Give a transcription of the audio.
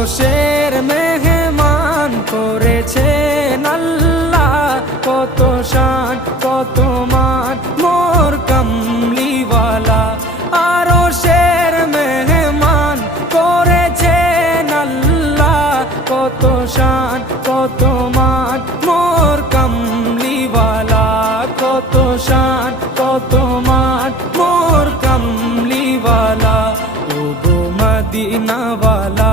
আরশের মেহমান করেছেন আল্লাহ, কত শান কত মান মোর কামলিওয়ালা। আরশের মেহমান করেছেন আল্লাহ, কত শান কত মান মোর কামলিওয়ালা, কত শান কত মান মোর কামলিওয়ালা। ও গো মদিনাওয়ালা